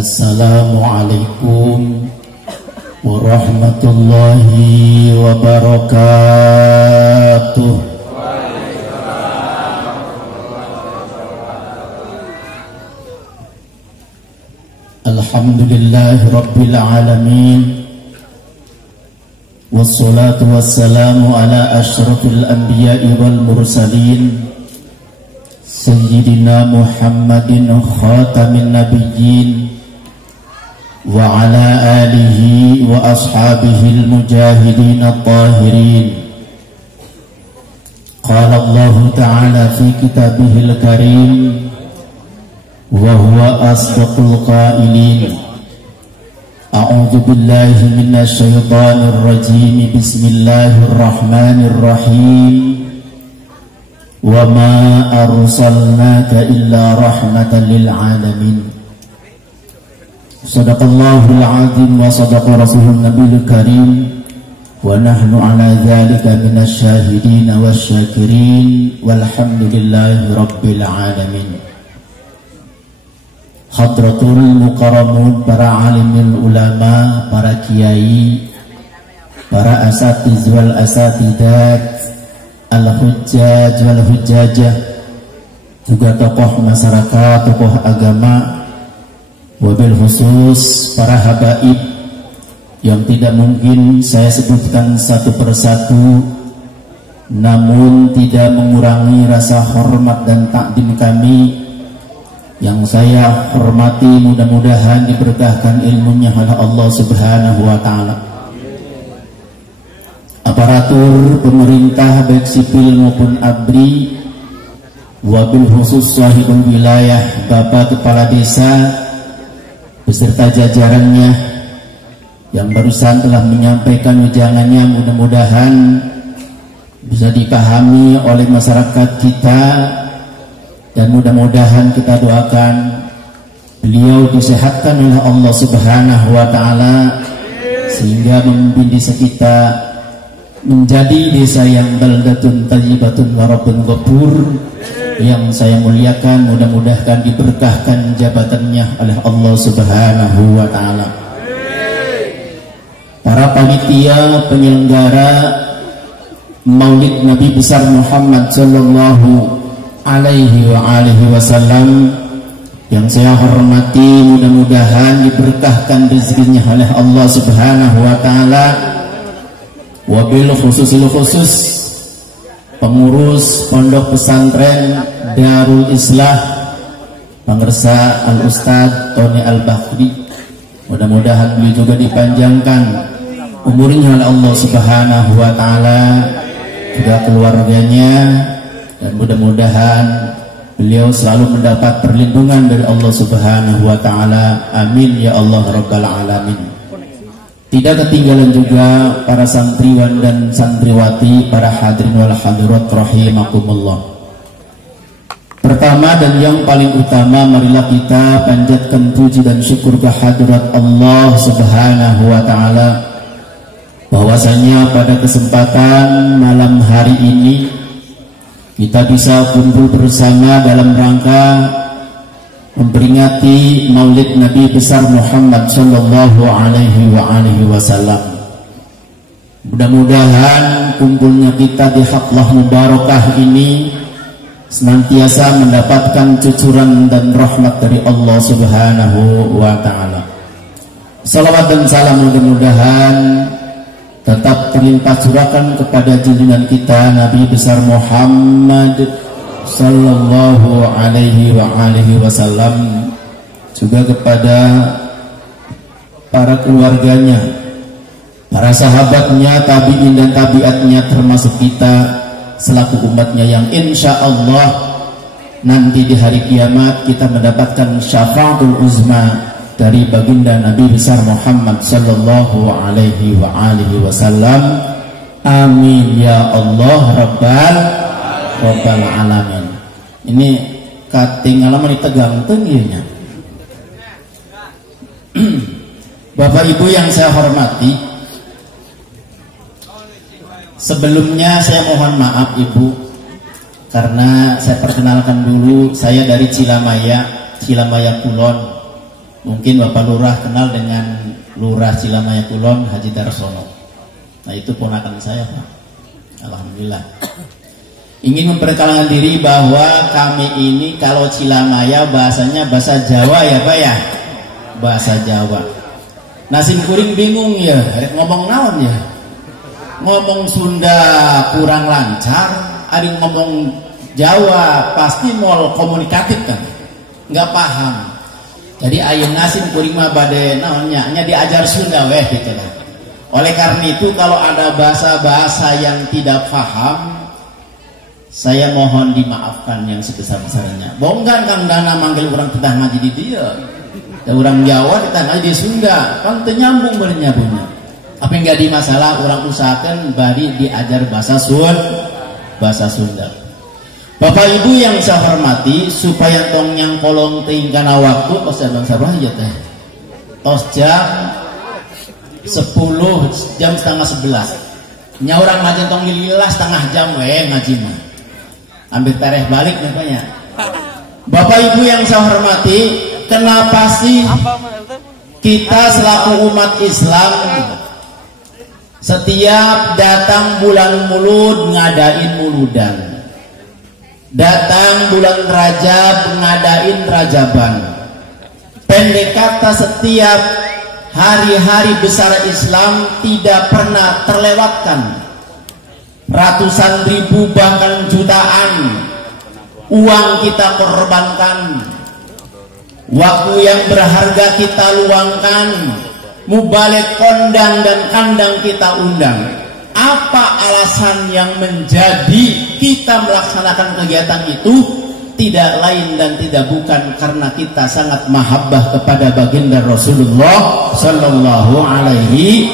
Assalamualaikum warahmatullahi wabarakatuh. Alhamdulillahi rabbil alamin, wassalatu wassalamu ala asyrafil anbiya'i wal mursalin, Sayyidina Muhammadin khatamin nabiyyin wa ala alihi wa ashabihi al-mujahidin at-tahirin. Qala Allah ta'ala fi kitabihil karim wa huwa asdaqul qailin. A'udzu billahi minasy syaithanir rajim. Bismillahirrahmanirrahim. Wa ma arsalnaka illa rahmatan lil alamin. Shadaqallahul azim wa sadaqa rasulun nabiyil karim. Wa nahnu ala dzalika minasy syahidin wasyakirin walhamdulillahi rabbil alamin. Hadratul mukarramun, para alimul ulama, para kiai, para asatiz wal asatidat, al-hujjaj wal hujjajah, juga tokoh masyarakat, tokoh agama, wabil khusus para habaib yang tidak mungkin saya sebutkan satu persatu, namun tidak mengurangi rasa hormat dan takdim kami yang saya hormati. Mudah-mudahan diberkahkan ilmunya oleh Allah Subhanahu wa ta'ala. Aparatur pemerintah baik sipil maupun ABRI, wabil khusus sahibul wilayah, Bapak Kepala Desa beserta jajarannya yang barusan telah menyampaikan ujangannya, mudah-mudahan bisa dipahami oleh masyarakat kita, dan mudah-mudahan kita doakan beliau disehatkan oleh Allah Subhanahu wa ta'ala sehingga memimpin desa kita menjadi desa yang baldatun tayyibatun wa rabbun ghafur. Yang saya muliakan, mudah-mudahan diberkahkan jabatannya oleh Allah Subhanahu wa ta'ala. Para panitia penyelenggara Maulid Nabi besar Muhammad sallallahu alaihi wa alihi wasallam yang saya hormati, mudah-mudahan diberkahkan rezekinya oleh Allah Subhanahu wa ta'ala. Wabil khusus pengurus pondok pesantren Darul Islah Pangersa Al-Ustadz Tony Al-Bakhri, mudah-mudahan beliau juga dipanjangkan umurnya oleh Allah Subhanahu wa ta'ala, juga keluarganya, dan mudah-mudahan beliau selalu mendapat perlindungan dari Allah Subhanahu wa ta'ala. Amin ya Allah rabbal alamin. Tidak ketinggalan juga para santriwan dan santriwati, para hadirin wal hadirat rahimakumullah. Pertama dan yang paling utama, marilah kita panjatkan puji dan syukur kehadirat Allah Subhanahu wa ta'ala bahwasanya pada kesempatan malam hari ini kita bisa kumpul bersama dalam rangka memperingati Maulid Nabi besar Muhammad sallallahu alaihi wasallam. Mudah-mudahan kumpulnya kita di Haqlah Mubarakah ini senantiasa mendapatkan cucuran dan rahmat dari Allah Subhanahu wa ta'ala. Salawat dan salam mudah-mudahan tetap terlimpah curahkan kepada junjungan kita Nabi besar Muhammad sallallahu alaihi wasallam, juga kepada para keluarganya, para sahabatnya, tabi'in dan tabi'atnya, termasuk kita selaku umatnya yang insya Allah nanti di hari kiamat kita mendapatkan syafaatul uzma dari baginda Nabi besar Muhammad sallallahu alaihi wasallam. Amin ya Allah rabbal alamin. Ini kating alaman ditegang tenginya. Bapak Ibu yang saya hormati, sebelumnya saya mohon maaf Ibu, karena saya perkenalkan dulu, saya dari Cilamaya Kulon. Mungkin Bapak Lurah kenal dengan Lurah Cilamaya Kulon Haji Darsono. Nah itu ponakan saya Pak. Alhamdulillah. Ingin memperkenalkan diri bahwa kami ini kalau Cilamaya bahasanya bahasa Jawa ya Pak ya. Bahasa Jawa. Nasim kuring bingung ya, ngomong naon ya. Ngomong Sunda kurang lancar, ada ngomong Jawa pasti mau komunikatif kan. Nggak paham. Jadi ayeuna nasim kuring mah bade naonnya nya diajar Sunda weh gitu kan. Oleh karena itu kalau ada bahasa-bahasa yang tidak paham, saya mohon dimaafkan yang sebesar-besarnya. Bonggan Kang Dana manggil orang tetah ngaji di dia. Dan orang Jawa tetah ngaji di Sunda, kan teu nyambung bernyambungnya. Apa yang jadi masalah orang usahakan bari diajar bahasa Sunda. Bapak Ibu yang saya hormati, supaya tong yang kolong ting kana waktu tos jam sabaraha ya teh? Tos jam 10 jam setengah 11. Nya urang ngaji tong lilila setengah jam we ngaji mah. Ambil tarikh balik namanya. Bapak Ibu yang saya hormati, kenapa sih kita selaku umat Islam setiap datang bulan Mulud ngadain muludan, datang bulan Rajab ngadain Rajaban? Pendek kata, setiap hari-hari besar Islam tidak pernah terlewatkan. Ratusan ribu bahkan jutaan uang kita korbankan, waktu yang berharga kita luangkan, mubalik kondang dan kandang kita undang. Apa alasan yang menjadi kita melaksanakan kegiatan itu? Tidak lain dan tidak bukan karena kita sangat mahabbah kepada baginda Rasulullah Sallallahu Alaihi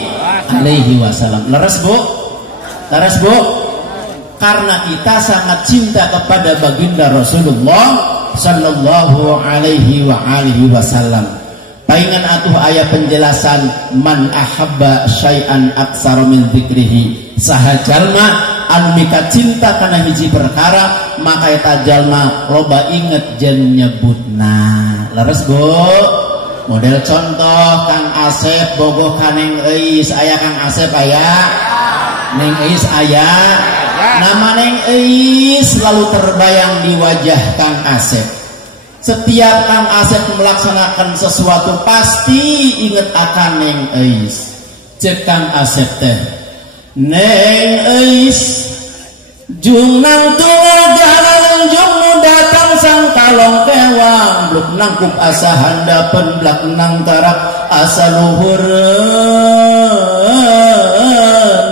Wasallam. Leres Bu? Leres Bu? Karena kita sangat cinta kepada baginda Rasulullah Sallallahu Alaihi Wasallam. Paingan atuh ayat penjelasan man ahabba syai'an aksara min dzikrihi. Saha jalma anu mika cinta kana hiji perkara maka eta jalma loba inget jeung nyebutna. Leres Bu? Model contoh Kang Asep bogoh ka Neng Eis, aya Kang Asep aya, Neng Eis aya. Nama Neng Eis selalu terbayang di wajah Kang Asep. Setiap Kang Asep melaksanakan sesuatu pasti ingat akan Neng Eis. Cek Kang Asep teh, Neng Eis jung nang tunggal jung datang sang kalong kewang bluk nangkup asa handapen blak nang tarak asa luhureun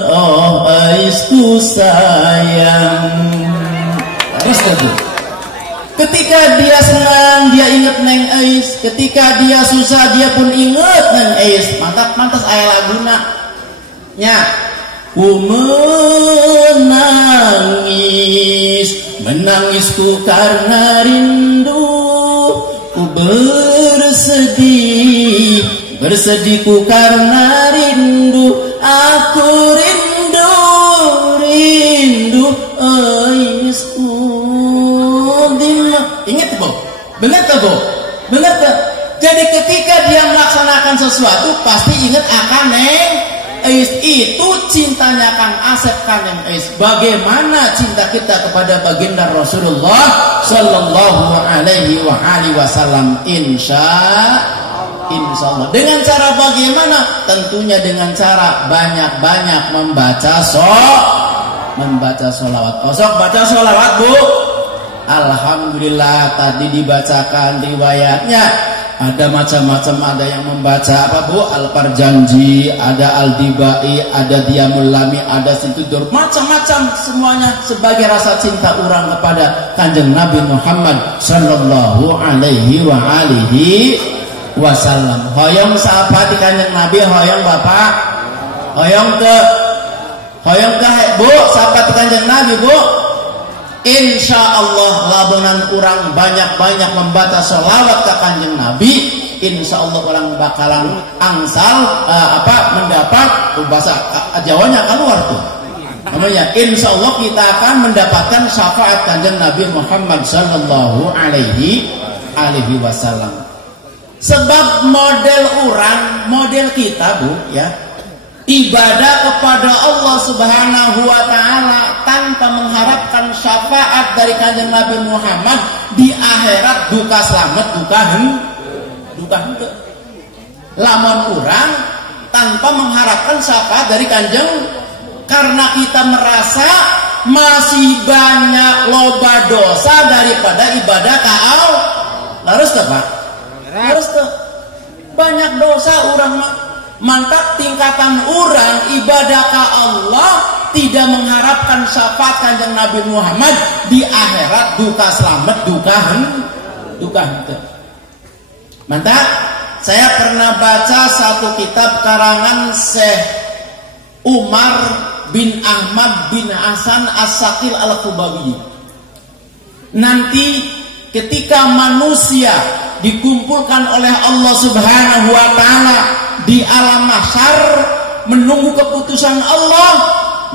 oh Eisku sayang. Terus itu ketika dia senang dia ingat Neng Eis, ketika dia susah dia pun ingat Neng Eis. Mantas aya laguna nya ku menangisku karena rindu, ku bersedihku karena rindu, aku rindu Eisku. Ingat Bu? Benar tak Bu? Benar tak? Jadi ketika dia melaksanakan sesuatu pasti ingat akan Neng Eis. Itu cintanya Kang Asep ka Neng Eis. Bagaimana cinta kita kepada baginda Rasulullah Sallallahu Alaihi Wasallam? Insya Allah. Dengan cara bagaimana? Tentunya dengan cara banyak-banyak membaca sholawat. Osok baca sholawat Bu. Alhamdulillah tadi dibacakan riwayatnya ada macam-macam, ada yang membaca apa Bu? Al-Parjanji, ada Al-Dibai, ada Diamul Lami, ada Sintudur, macam-macam semuanya sebagai rasa cinta orang kepada Kanjeng Nabi Muhammad Sallallahu Alaihi Wasallam. Hoyong sahabat di Kanjeng Nabi, hoyong Bapak, hoyong ke Bu, sahabat di Kanjeng Nabi Bu. Insya Allah labunan kurang banyak-banyak membaca sholawat ke Kanjeng Nabi, insya Allah orang bakalan angsal mendapat bahasa Jawanya keluar tuh namanya. Insya Allah kita akan mendapatkan syafaat Kanjeng Nabi Muhammad Sallallahu Alaihi Wasallam. Sebab model kita Bu ya, ibadah kepada Allah Subhanahu wa taala tanpa mengharapkan syafaat dari Kanjeng Nabi Muhammad di akhirat duka selamat duka henteu. Lamun urang tanpa mengharapkan syafaat dari Kanjeng, karena kita merasa masih banyak loba dosa daripada ibadah ka Allah. Larus teh Pak? Larus teh. Banyak dosa urang mah. Mantap tingkatan urang ibadah ka Allah tidak mengharapkan syafaat Kanjeng Nabi Muhammad di akhirat duka selamat duka henteu. Mantap. Saya pernah baca satu kitab karangan Syekh Umar bin Ahmad bin Hasan As-Sakil Al-Qubawi. Nanti ketika manusia dikumpulkan oleh Allah Subhanahu wa taala di alam mahsyar menunggu keputusan Allah,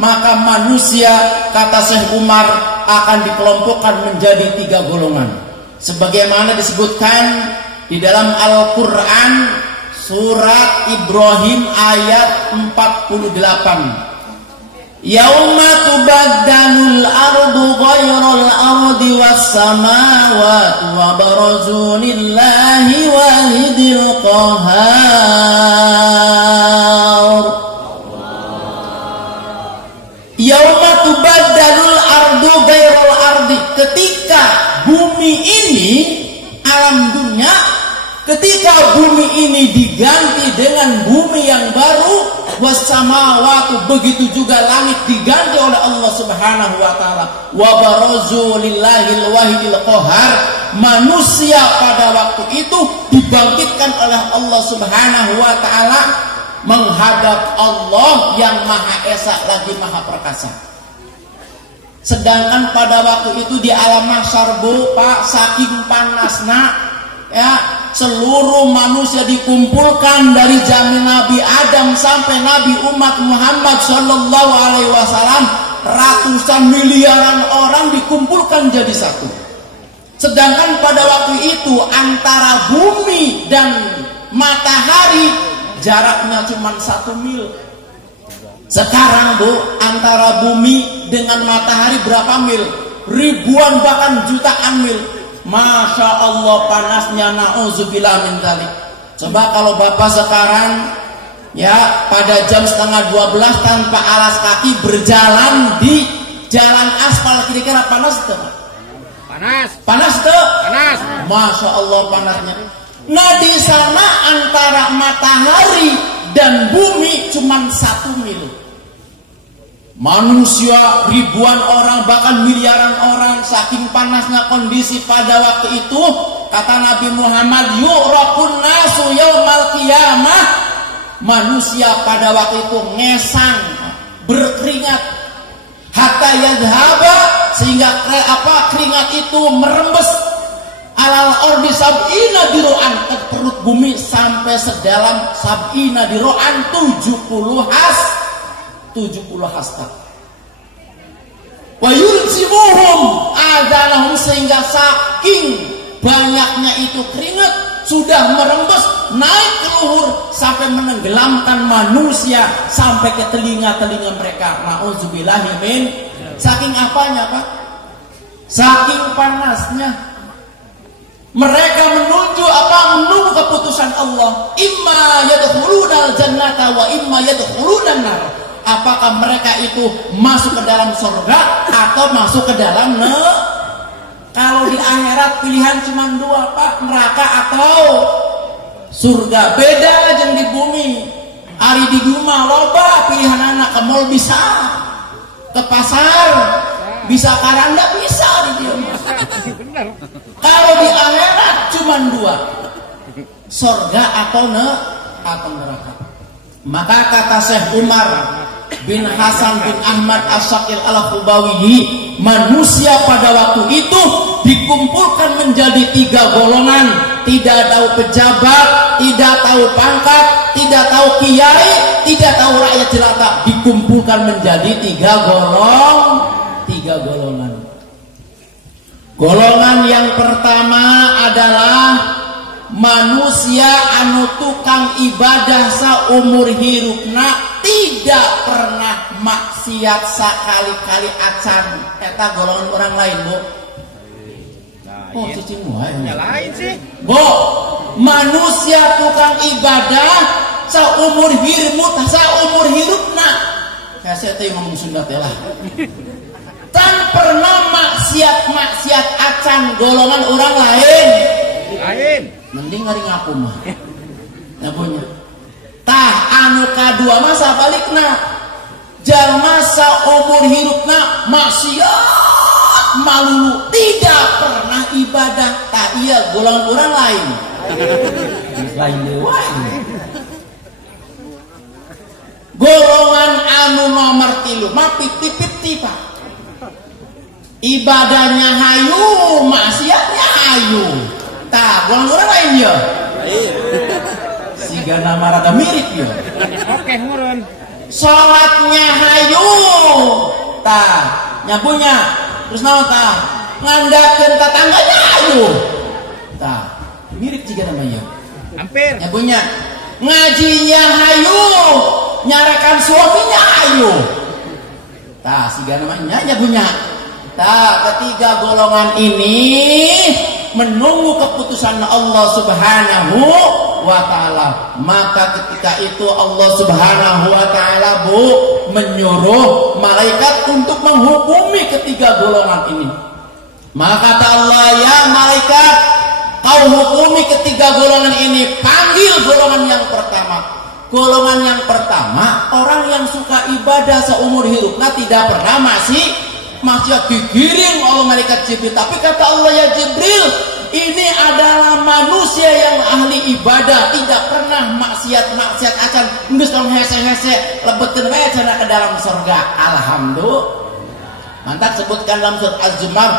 maka manusia, kata Syekh Umar, akan dikelompokkan menjadi 3 golongan. Sebagaimana disebutkan di dalam Al-Quran surat Ibrahim ayat 48. Yauma tubaddalul ardu ghairal ardi was samawati wa barazu lillahi walidil qahar. Yauma tubaddalul ardu ghairal ardi, ketika bumi ini, alam dunia, ketika bumi ini diganti dengan bumi yang baru, wassamawatu, begitu juga langit diganti oleh Allah Subhanahu wa taala, wa barazu lillahil wahidil qahar, manusia pada waktu itu dibangkitkan oleh Allah Subhanahu wa taala menghadap Allah yang Maha Esa lagi Maha Perkasa. Sedangkan pada waktu itu di alam mahsyar Bu Pak, saking panasna ya, seluruh manusia dikumpulkan dari zaman Nabi Adam sampai Nabi umat Muhammad sallallahu alaihi wasallam, ratusan miliaran orang dikumpulkan jadi satu. Sedangkan pada waktu itu antara bumi dan matahari jaraknya cuma 1 mil. Sekarang Bu, antara bumi dengan matahari berapa mil? Ribuan bahkan jutaan mil. Masya Allah panasnya, na'udzubillah min dzalik. Coba kalau Bapak sekarang ya pada jam 11:30 tanpa alas kaki berjalan di jalan aspal, kira-kira panas tuh? Panas tuh? Panas. Masya Allah panasnya. Nah di sana antara matahari dan bumi cuma 1 mil. Manusia ribuan orang bahkan miliaran orang, saking panasnya kondisi pada waktu itu, kata Nabi Muhammad, yu'raqun nasu yaumal qiyamah, manusia pada waktu itu ngesang, berkeringat, hatta yadhaba, sehingga keringat itu merembes alal ardi sab'ina diro'an, ke perut bumi sampai sedalam sab'ina diro'an, 70 hasta. Wa yulzimuhum adanahum, sehingga saking banyaknya itu keringat sudah merembes naik ke luhur sampai menenggelamkan manusia sampai ke telinga-telinga mereka. Nauzubillahi min. Saking apanya Pak? Saking panasnya. Mereka menunggu keputusan Allah. Imma yadkhulunal jannata wa imma yadkhulunan nar. Apakah mereka itu masuk ke dalam surga atau masuk ke dalam neraka? Kalau di akhirat pilihan cuma 2 Pak, neraka atau surga. Beda jeung di bumi. Ari di rumah loba pilihan anak, ke mall bisa, ke pasar bisa, karanda bisa di dieu. Kalau di akhirat cuma 2, surga atau neraka. Maka kata Syekh Umar bin Hasan bin Ahmad As-Sakil Al-Qubawi, manusia pada waktu itu dikumpulkan menjadi 3 golongan, tidak tahu pejabat, tidak tahu pangkat, tidak tahu kiai, tidak tahu rakyat jelata, dikumpulkan menjadi 3 golongan. Golongan yang pertama adalah manusia anu tukang ibadah saumur hirupna tidak pernah maksiat sakali-kali acan. Eta golongan orang lain, Bu. Oh, cicing wae. Lain sih. Bu, manusia tukang ibadah saumur hirupna. Saya teh ngomong Sunda teh lah. Tan pernah maksiat acan golongan orang lain. Mending ngari ngaku mah. Nyapunya. Tah anu kadua mah sabalikna. Jalma saumur hirupna maksiat malulu tidak pernah ibadah. Tah iya golongan orang lain. Lain deui. Golongan anu nomor 3 mah 50-50 Pak. Ibadahnya hayu, maksiatnya hayu. Tah, golongan orang lain ya. Siga nama rada mirip ya. Oke, murun. Salatnya hayu. Tah, nyabunya. Terus naon tah? Ngandakeun tetangganya hayu. Tah, mirip juga namanya. Hampir. Nyabunya. Ngajinya hayu. Nyarakan suaminya hayu. Tah, siga namanya nyabunya. Tah, ketiga golongan ini menunggu keputusan Allah Subhanahu wa ta'ala. Maka ketika itu Allah Subhanahu wa ta'ala menyuruh malaikat untuk menghukumi ketiga golongan ini. Maka kata Allah, ya malaikat, kau hukumi ketiga golongan ini. Panggil golongan yang pertama. Golongan yang pertama, orang yang suka ibadah seumur hidupnya tidak pernah maksiat digiring oleh malaikat Jibril. Tapi kata Allah, ya Jibril, ini adalah manusia yang ahli ibadah, tidak pernah maksiat acan geus tong hese-hese lebeteun wae cenah ke dalam surga. Alhamdulillah. Mantap, sebutkan dalam surat Az-Zumar,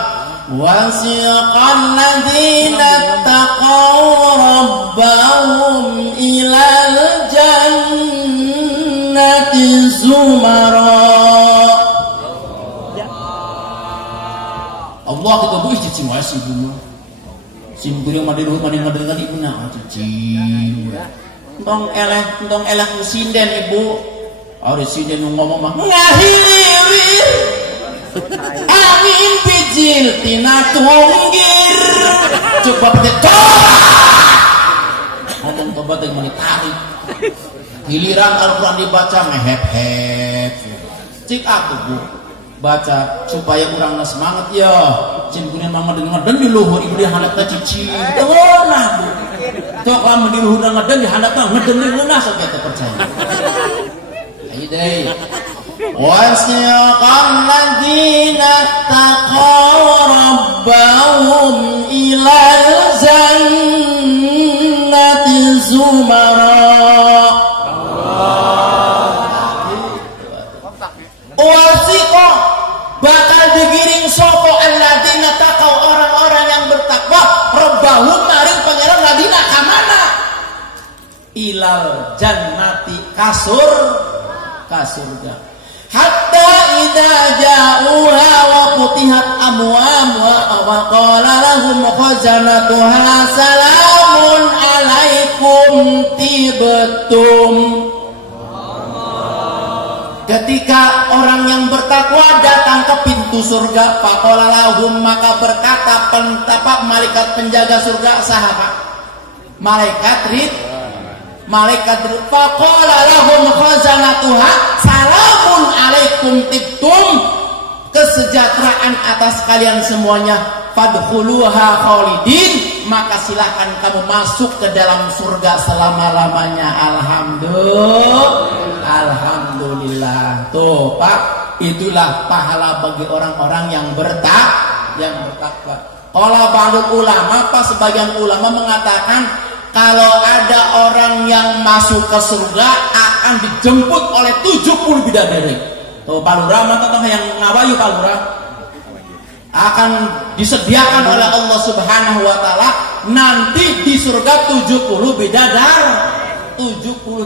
wasiqal ladzina taqaw rabbahum ilal jannati zumara. Allah kita buih cicing wae si ibu. Si ibu yang mandi kali beuna cicing. Entong eleh sinden ibu. Ari sinden ngomong mah ngahiriwir. Angin bijil tina tunggir. Coba pete tobat. Ngomong tobat yang menitarik. Giliran Al-Qur'an dibaca mehep-hep. Cik aku, Bu. Baca supaya kurang semangat ya. Cin kunin mah ngeden di luhur ibu dihandap ka cici. Teulah Bu. Tok lamun di luhur ngeden dihandap mah ngeden di leunah sok eta percaya. Ayo deui. Wasiqal ladzina taqaw rabbahum ilal jannati zumara. Wasiqah bakal digiring sopo alladzina taqaw, orang-orang yang bertakwa, rabbahum maring pangeran ladina ka mana? Ilal jannati kasurga. Hatta idza ja'uha wa futihat abwabuha wa qala lahum khazanatuha salamun alaikum tibtum. Ketika orang yang bertakwa datang ke pintu surga, faqala lahum, maka berkata malaikat penjaga surga, sahabat malaikat rid faqala lahum khazanatuha salamun alaikum tibtum, kesejahteraan atas kalian semuanya, fadkhuluha khalidin, maka silakan kamu masuk ke dalam surga selama-lamanya. Alhamdulillah. Tuh Pak, itulah pahala bagi orang-orang yang bertakwa. Qala ba'dul ulama, Pak, sebagian ulama mengatakan kalau ada orang yang masuk ke surga akan dijemput oleh 70 bidadari. Tuh Pak Lurah, mata yang ngawayu Pak Lurah, akan disediakan oleh Allah Subhanahu wa taala nanti di surga 70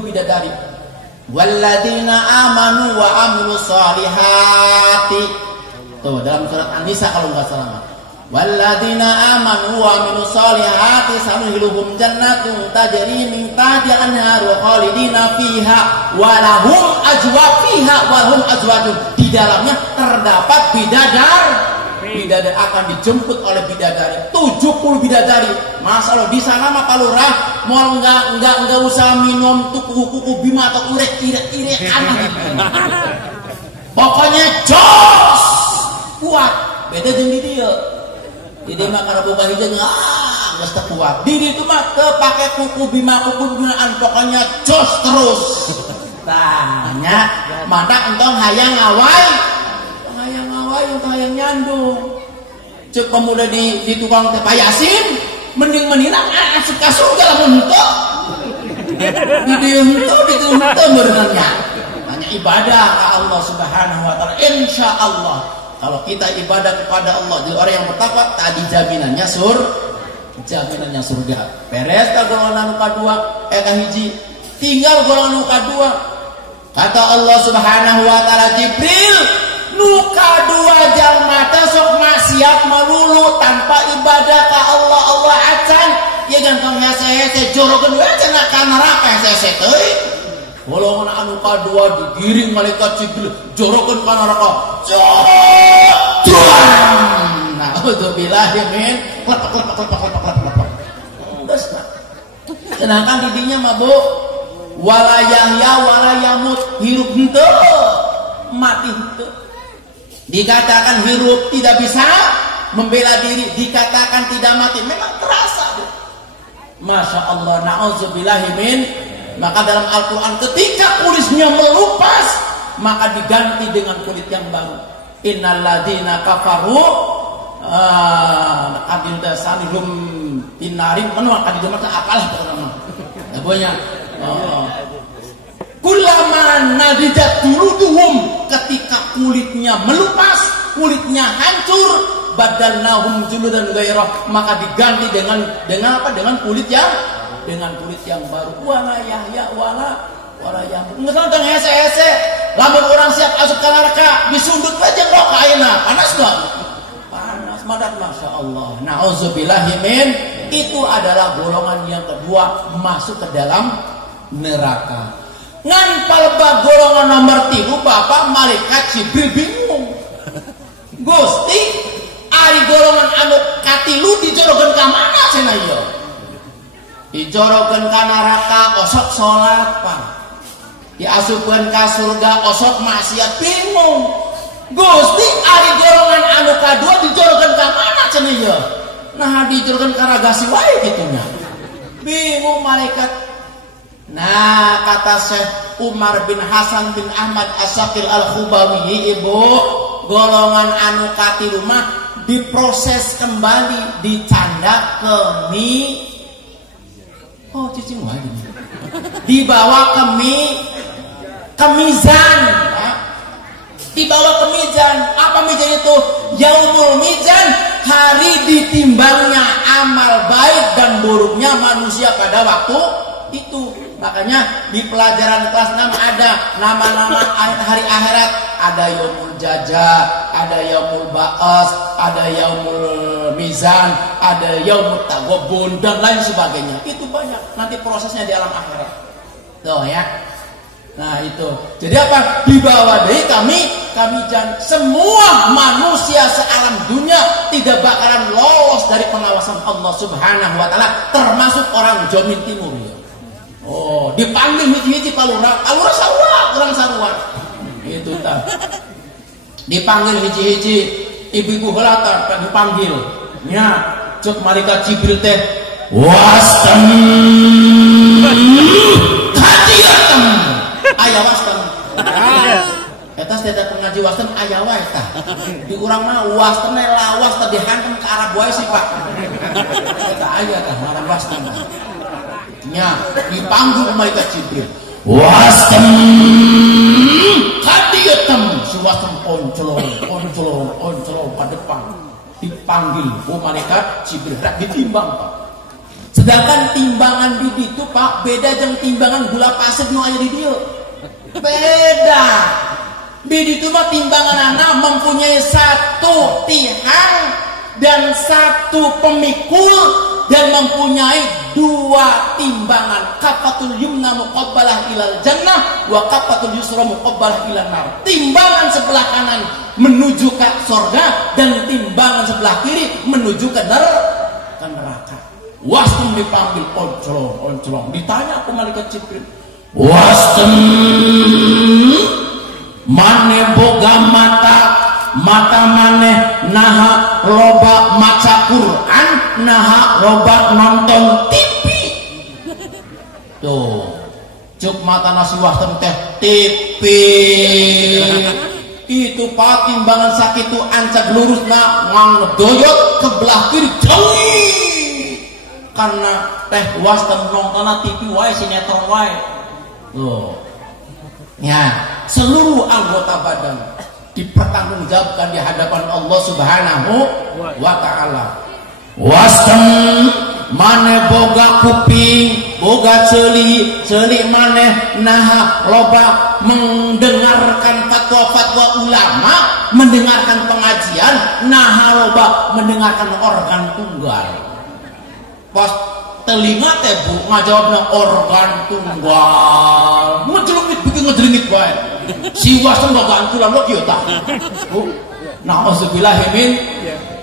bidadari. Walladzina amanu wa amilus solihati. Tuh dalam surat An-Nisa kalau enggak salah. Walladzina amanu wa amilus solihati sanudkhiluhum jannatin tajri min tahtiha al-anharu khalidina fiha wa lahum azwajun. Di dalamnya terdapat bidadari akan dijemput oleh bidadari 70 bidadari. Masalah di sana mah kalau mau enggak usah minum tuh kuku bima atau irek aneh. Pokoknya jos kuat beda jeung di dieu. Di dieu mah kana boga hijau geus teu kuat. Di dieu mah teu pake kuku bimaan pokoknya jos terus. Tanya mata entong hayang ngawai untuk hayang nyandung. Cek pemuda di tukang teh payasin mending menilai asup ka surga lamun henteu. Di dieu henteu beurangnya. Hanya ibadah ke Allah Subhanahu wa taala. Insyaallah kalau kita ibadah kepada Allah jadi orang yang bertakwa tadi jaminannya surga. Beres ka golongan anu kadua kahiji tinggal golongan anu kadua. Kata Allah Subhanahu wa taala Jibril, nuka dua jalma teh sok maksiat melulu tanpa ibadah ka Allah acan ya gantong hese jorokeun we cenah ka neraka hese teuing. Golongan anu kadua digiring malaikat Jibril jorokeun ka neraka. Nauzubillahi min klep. Sedangkan didinya mabuk wala yahya wala yamut, hirup henteu mati henteu. Dikatakan hirup tidak bisa membela diri, dikatakan tidak mati memang terasa. Masya Allah, na'udzubillahi min. Maka dalam Al-Quran ketika kulitnya melupas maka diganti dengan kulit yang baru. Innalladzina kafaru adindasanihum inarim menua adidamata akalah pertama. Pokoknya kullaman nadijat juluduhum, ketika kulitnya melupas, kulitnya hancur, badalnahum juludan ghairah, maka diganti dengan apa? Dengan kulit yang baru. Wala yahya wala yamut. Enggak tentang hese-hese. Lamun orang siap asup ka neraka, disundut aja kok ayeuna. Panas enggak? Panas madat Masya Allah. Nauzubillahi min. Itu adalah golongan yang kedua masuk ke dalam neraka. Ngan palba golongan nomor 3 Bapak malaikat Jibril bingung. Gusti, ari golongan anu katilu dijorokeun ka mana cenah ieu? Dijorokeun ka neraka osok salat Pak. Diasupkeun ka surga osok maksiat bingung. Gusti, ari golongan anu kadua dijorokeun ka mana cenah ieu? Nah dijorokeun ka ragasi wae kitunya. Bingung malaikat. Nah kata Syekh Umar bin Hasan bin Ahmad As-Saqil Al-Khubawi, ibu golongan anu katilu mah diproses kembali, dicanda cicing lagi dibawa ke mizan, dibawa ke mizan. Apa mizan itu? Yaumul mizan, hari ditimbangnya amal baik dan buruknya manusia pada waktu itu. Makanya di pelajaran kelas 6 ada nama-nama hari akhirat. Ada yaumul jaza, ada yaumul ba'as, ada yaumul mizan, ada yaumul tagobun dan lain sebagainya. Itu banyak. Nanti prosesnya di alam akhirat. Tuh ya. Nah itu. Jadi apa? Dibawa dari kami jangan semua manusia sealam dunia tidak bakalan lolos dari pengawasan Allah Subhanahu wa taala, termasuk orang Jamin Timur ya. Oh, dipanggil hiji-hiji palura sarua, urang sarua. Itu tah. Dipanggil hiji-hiji, ibu-ibu heula tah dipanggil. Nya, cek malaikat Jibril teh wastam. Hadiatam. Aya wastam. Eta teh pengaji wastam aya wae tah. Di urang mah wastam lawas teh dihantam ke arah wae sih Pak. Eta aya tah ngaran wastam. Nya dipanggil malaikat Jibril wastam hadiatam, si wastam oncolong ke depan dipanggil malaikat Jibril ditimbang Pak. Sedangkan timbangan di ditu Pak beda jeung timbangan gula pasir nu aya di dieu. Beda. Di ditu mah timbanganna mempunyai satu tihang dan satu pemikul dan mempunyai dua timbangan, kafatul yumna muqabbalah ilal jannah wa kafatul yusra muqabbalah ilal nar. Timbangan sebelah kanan menuju ke surga dan timbangan sebelah kiri menuju ke neraka. Wastem dipanggil oncolong. Ditanya aku malaikat Jibril, wastem mane boga mata maneh naha loba maca Quran, naha loba nonton TV. Tuh cuk mata nasi wastem teh TV itu pak timbangan sakit tu ancak lurus na ngangdoyot ke belah kiri jauh karena teh wastem nonton TV wae sinetron wae. Tuh ya seluruh anggota badan dipertanggungjawabkan di hadapan Allah Subhanahu wa ta'ala. Wastem mane boga kuping, boga ceuli mane naha loba mendengarkan fatwa-fatwa ulama, mendengarkan pengajian, naha loba mendengarkan organ tunggal. Pas telinga teh bu ngajawabna organ tunggal, ngejelumit bikin ngejelumit wae. Si wasem boga antulan lo kieu tah. Nauzubillah min.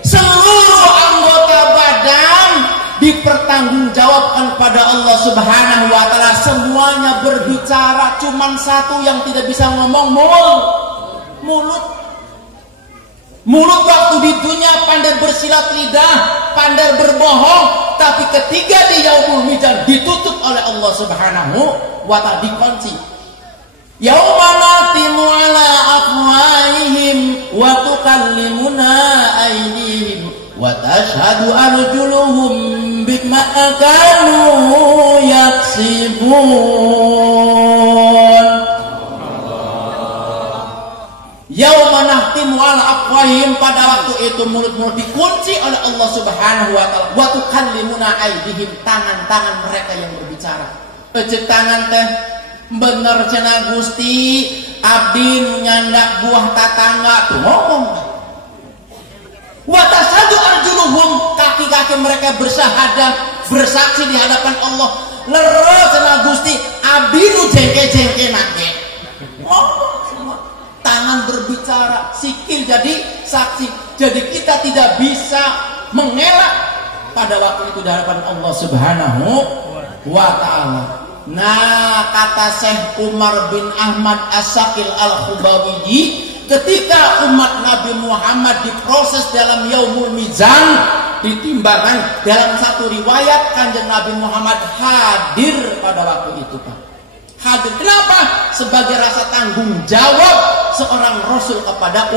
Seluruh anggota badan dipertanggungjawabkan pada Allah Subhanahu wa taala, semuanya berbicara, cuman satu yang tidak bisa ngomong, mulut waktu di dunia pandai bersilat lidah, pandai berbohong, tapi ketika di yaumul mizan ditutup oleh Allah Subhanahu wa taala, dikunci. Yauma natimu ala afwahihim wa tukallimuna aydihim wa tashhadu arjuluhum bima kanu yaksibun. Yauma nahtimu ala afwahihim, pada waktu itu mulut-mulut dikunci oleh Allah Subhanahu wa taala. Wa tukallimuna aydihim, tangan-tangan mereka yang berbicara. Ece tangan teh bener cenah Gusti, abdi nu nyandak buah tatangga tuh ngomong. Wa tasadu arjuluhum, kaki-kaki mereka bersyahadat, bersaksi di hadapan Allah. Leres cenah Gusti, abdi nu jengke-jengke nake. Ngomong semua. Tangan berbicara, sikil jadi saksi. Jadi kita tidak bisa mengelak pada waktu itu di hadapan Allah Subhanahu wa taala. Nah, kata Syekh Umar bin Ahmad As-Sakil Al-Khubawiyyi, ketika umat Nabi Muhammad diproses dalam yaumul mizan, ditimbangan, dalam satu riwayat Kanjeng Nabi Muhammad hadir pada waktu itu, Pak. Hadir kenapa? Sebagai rasa tanggung jawab seorang rasul kepada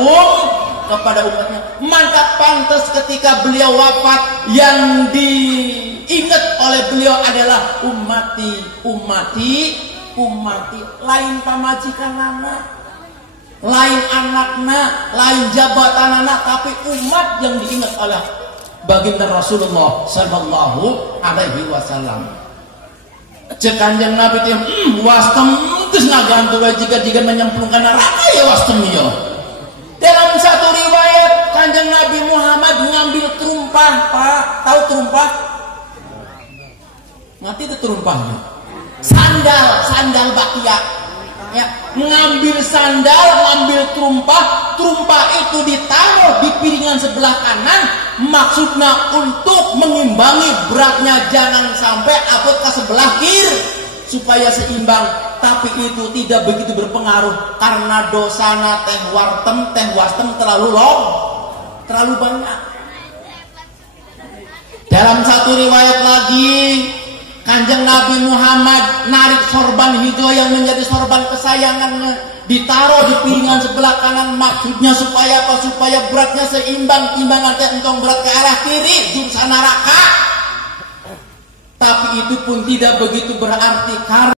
umatnya. Mantap pantas ketika beliau wafat, yang diingat oleh beliau adalah ummati, lain pamajikanana, lain anakna, lain jabatanana, tapi umat yang diingat oleh baginda Rasulullah sallallahu alaihi wasallam. Cek Kanjeng Nabi teh wastem geus ngagantu wae jika menyemplungkan neraka ya wastem yo. Dalam satu riwayat Kanjeng Nabi Muhammad ngambil terumpah, Pak. Tahu terumpah? Ngerti itu terumpahnya? Sandal bakia. Ya, ngambil sandal, ngambil terumpah itu ditaruh di piringan sebelah kanan, maksudnya untuk mengimbangi beratnya, jangan sampai abot ke sebelah kiri supaya seimbang. Tapi itu tidak begitu berpengaruh karena dosana teh wastem terlalu banyak. Dalam satu riwayat lagi, Kanjeng Nabi Muhammad narik sorban hijau yang menjadi sorban kesayangannya, ditaruh di piringan sebelah kanan, maksudnya supaya apa? Supaya beratnya seimbang, timbangan teh entong berat ke arah kiri, jurusan neraka. Tapi itu pun tidak begitu berarti karena